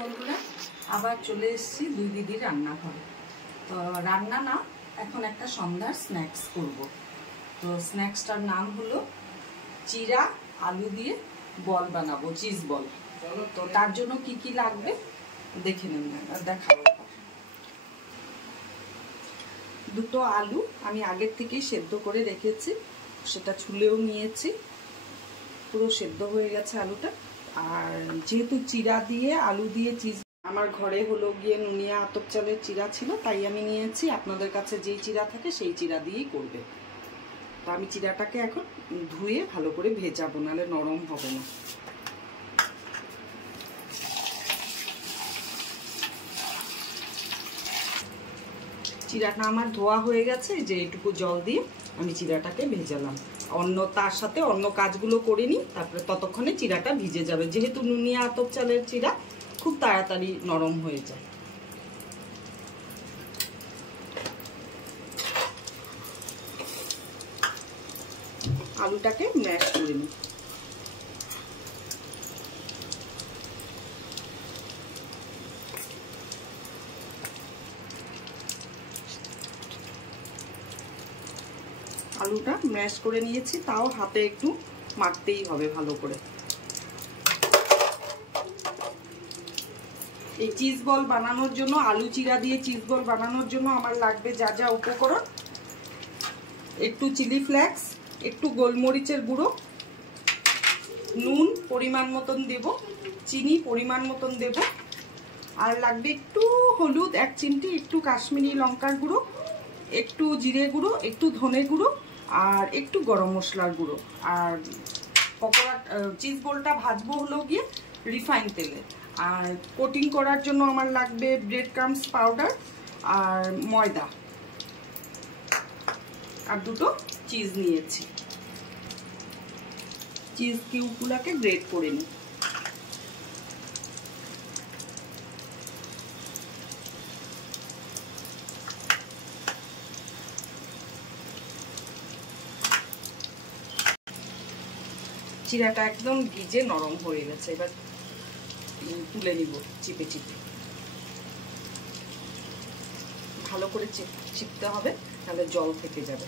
বন্ধুরা আবার চলে এসেছি দুই দিদির রান্নাঘরে। তো রান্না না, এখন একটা সন্ধ্যার স্ন্যাক্স করব। তো স্ন্যাক্সটার নাম হলো চিরা আলু দিয়ে বল বানাবো, চিজ বল। তো তার জন্য কি কি লাগবে দেখে নেন, দেখাবো। দুটো আলু আমি আগের থেকেই সেদ্ধ করে রেখেছি, সেটা ছুলেও নিয়েছি, পুরো সেদ্ধ হয়ে গেছে আলুটা। আর যেহেতু চিরা দিয়ে আলু দিয়ে চিজ, আমার ঘরে হলো গিয়ে নুনিয়া আতপ চালের চিরা ছিল, তাই আমি নিয়েছি। আপনাদের কাছে যেই চিরা থাকে সেই চিরা দিয়েই করবে। তো আমি চিরাটাকে এখন ধুয়ে ভালো করে ভেজাবো, নাহলে নরম হবে না। চিরাটা আমার ধোয়া হয়ে গেছে, যে এটুকু জল দিয়ে আমি চিরাটাকে ভেজালাম। তার সাথে অন্য কাজগুলো করে নিই, তারপরে ততক্ষণে চিরাটা ভিজে যাবে। যেহেতু নুনিয়া আতপ চালের চিরা খুব তাড়াতাড়ি নরম হয়ে যায়। আলুটাকে ম্যাশ করে নিই। আলুটা ম্যাশ করে নিয়েছি, তাও হাতে একটু মাখতেই হবে ভালো করে। এই চিজ বল বানানোর জন্য, আলু চিরা দিয়ে চিজ বল বানানোর জন্য আমার লাগবে যা যা উপকরণ: একটু চিলি ফ্লেক্স, একটু গোলমরিচের গুঁড়ো, নুন পরিমাণ মতন দেব, চিনি পরিমাণ মতন দেব, আর লাগবে একটু হলুদ 1 চিমটি, একটু কাশ্মীরি লঙ্কার গুঁড়ো, একটু জিরে গুঁড়ো, একটু ধনে গুঁড়ো, আর একটু গরম মশলার গুঁড়ো। আর পকোড়া চিজ বলটা ভাজবো হলো গিয়ে রিফাইন তেলে। আর কোটিং করার জন্য আমার লাগবে ব্রেড ক্রাম্বস পাউডার আর ময়দা, আর দুটো চিজ নিয়েছি। চিজ কিউবগুলোকে গ্রেট করে নিই। চিরাটা একদম ভিজে নরম হয়ে গেছে, এবার তুলে নিব চিপে চিপে। ভালো করে চিপতে হবে, তাহলে জল থেকে যাবে।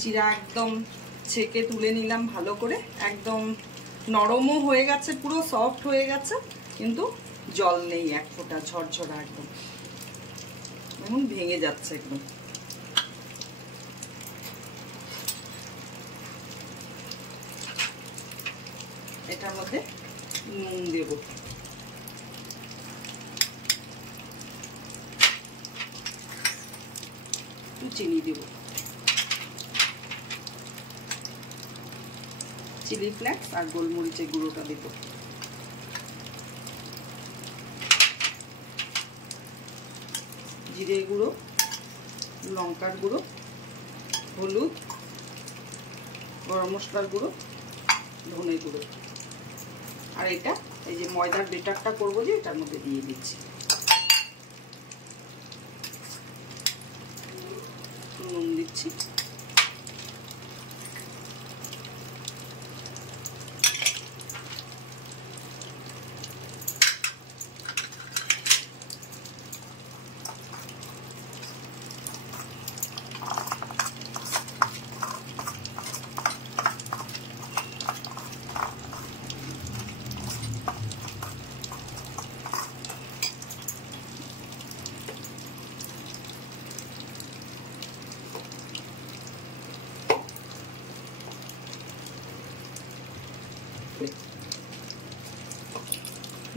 চিরা একদম ছেঁকে তুলে নিলাম ভালো করে, একদম নরমও হয়ে গেছে, পুরো সফট হয়ে গেছে, কিন্তু জল নেই এক ফোঁটা, ঝরঝরা একদম, এখন ভেঙে যাচ্ছে একদম। এটার মধ্যে নুন দেব, একটু চিনি দেব, চিলি ফ্লেক্স আর গোলমরিচের গুঁড়োটা দেব, জিরে গুঁড়ো, লঙ্কার গুঁড়ো, হলুদ, গরম মশলার গুঁড়ো, ধনে গুঁড়ো। আর এটা এই যে ময়দার বেটারটা করবো, যে এটার মধ্যে দিয়ে দিচ্ছি। নুন দিচ্ছি,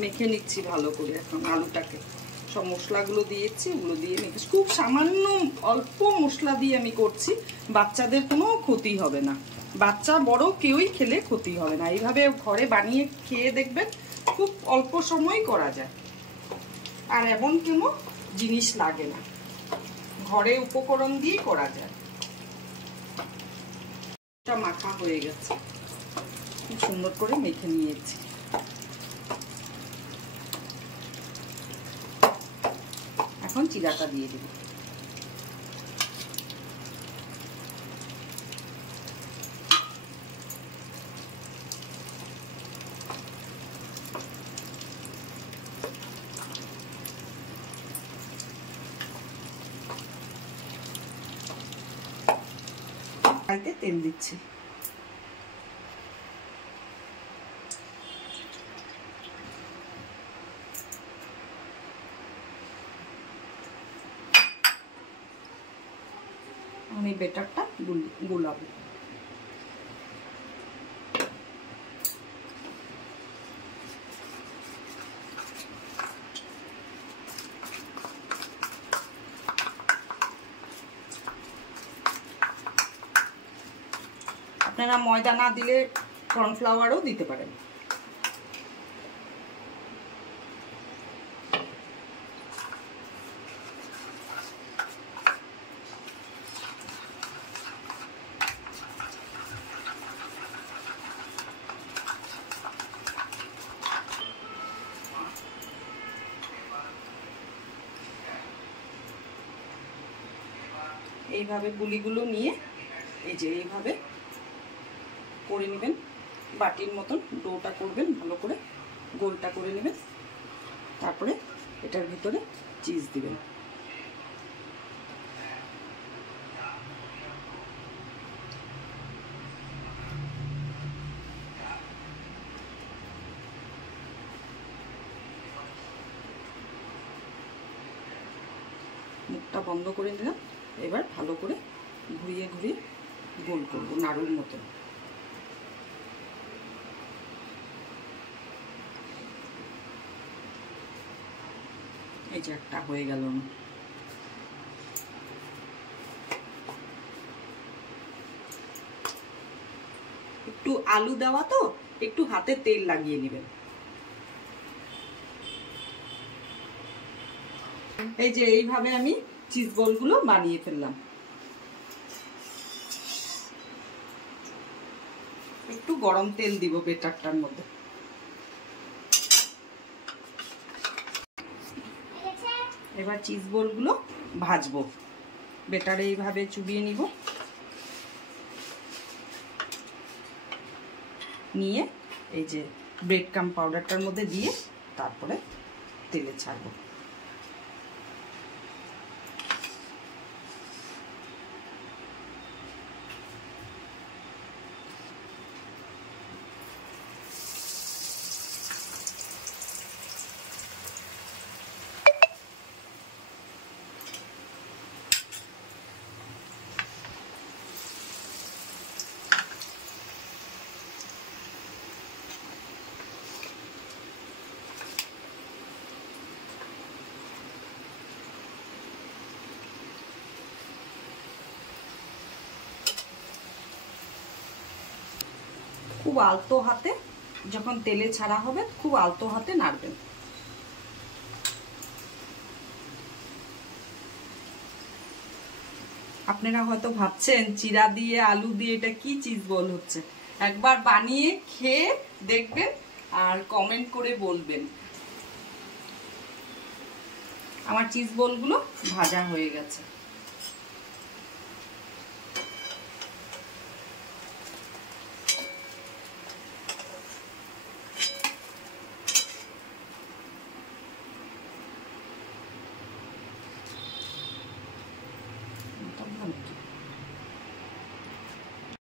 মেখে নিচ্ছি ভালো করে। এখন আলুটাকে সব মশলাগুলো দিয়েছি, ওগুলো দিয়ে মেখে, খুব সামান্য অল্প মশলা দিয়ে আমি করছি, বাচ্চাদের কোনো ক্ষতি হবে না, বাচ্চা বড় কেউই খেলে ক্ষতি হবে না। এইভাবে ঘরে বানিয়ে খেয়ে দেখবেন, খুব অল্প সময় করা যায়, আর এমন কোনো জিনিস লাগে না, ঘরে উপকরণ দিয়ে করা যায়। এটা মাখা হয়ে গেছে, সুন্দর করে মেখে নিয়েছি। এখন চিরাটা দিয়ে দেব। কড়াইতে তেল দিচ্ছি। আমি বেটারটা গুলাবো। আপনারা ময়দা না দিলে কর্নফ্লাওয়ারও দিতে পারেন। এইভাবে গুলিগুলো নিয়ে এই যে এইভাবে করে নেবেন, বাটির মতন ডোটা করবেন, ভালো করে গোলটা করে নেবেন। তারপরে এটার ভিতরে চিজ দিবেন। মুখটা বন্ধ করে নিলাম। এবার ভালো করে ঘুরিয়ে ঘুরিয়ে গোল করব নাড়ুর মতন। এই যে একটা হয়ে গেল। একটু আলু দেওয়া তো একটু হাতে তেল লাগিয়ে নেবেন। এই যে এইভাবে আমি চিজ বলগুলো বানিয়ে ফেললাম। একটু গরম তেল দিব বেটারটার মধ্যে। এবার চিজ বলগুলো ভাজবো। বেটারে এইভাবে চুবিয়ে নিব, নিয়ে এই যে ব্রেড ক্রাম্ব পাউডারটার মধ্যে দিয়ে তারপরে তেলে ছাড়বো। খুব আলতো হাতে যখন তেলে ছাড়া হবে খুব আলতো হাতে নাড়বেন। আপনারা হয়তো ভাবছেন চিরা দিয়ে আলু দিয়ে এটা কি চিজ বল হচ্ছে। একবার বানিয়ে খেয়ে দেখবেন আর কমেন্ট করে বলবেন। আমার চিজ বলগুলো ভাজা হয়ে গেছে।